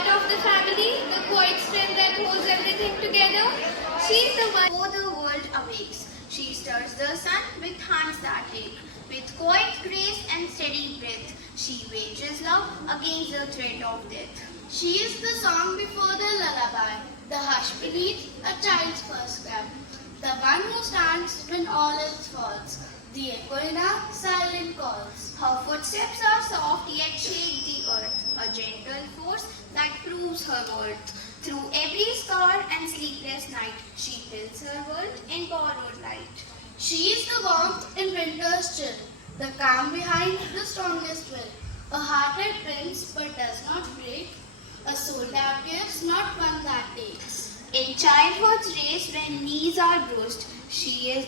heart of the family, the quiet strength that holds everything together. She's the one. Before the world awakes, she stirs the sun with hands that ache. With quiet grace and steady breath, she wages love against the threat of death. She is the song before the lullaby, the hush beneath a child's first step, the one who stands when all else falls, the echo in our silent calls. Her footsteps are soft yet shake the earth, a gentle force that proves her worth. Through every scar and sleepless night, she fills her world in borrowed light. She is the warmth in winter's chill, the calm behind the strongest will, a heart that bends but does not break, a soul that gives, not one that takes. In childhood's race, when knees are bruised, she is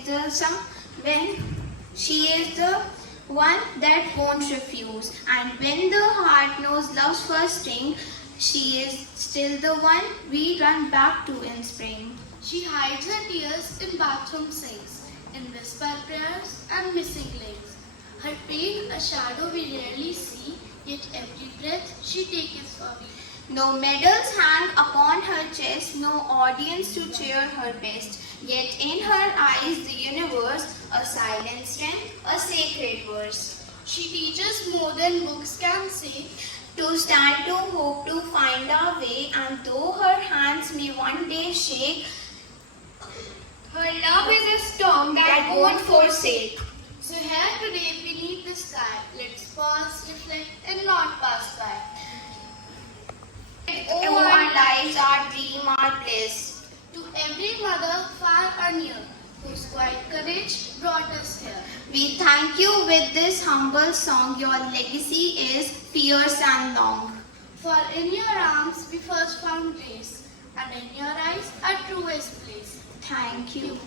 the one that won't refuse. And when the heart knows love's first sting, she is still the one we run back to in spring. She hides her tears in bathroom sinks, in whispered prayers and missing links. Her pain a shadow we rarely see, yet every breath she takes for me. No medals hang upon her chest, no audience to cheer her best. Yet in her eyes the universe, a silent strength, a sacred verse. She teaches more than books can say, To stand, to hope, to find our way, and though her hands may one day shake, Her love is a storm that won't forsake. so here today beneath the sky, let's pause, reflect and not pass by. oh, our lives, our dream, our bliss. To every mother far or near, whose quiet courage brought us here. We thank you with this humble song. Your legacy is fierce and long. For in your arms we first found grace, and in your eyes our truest place. Thank you.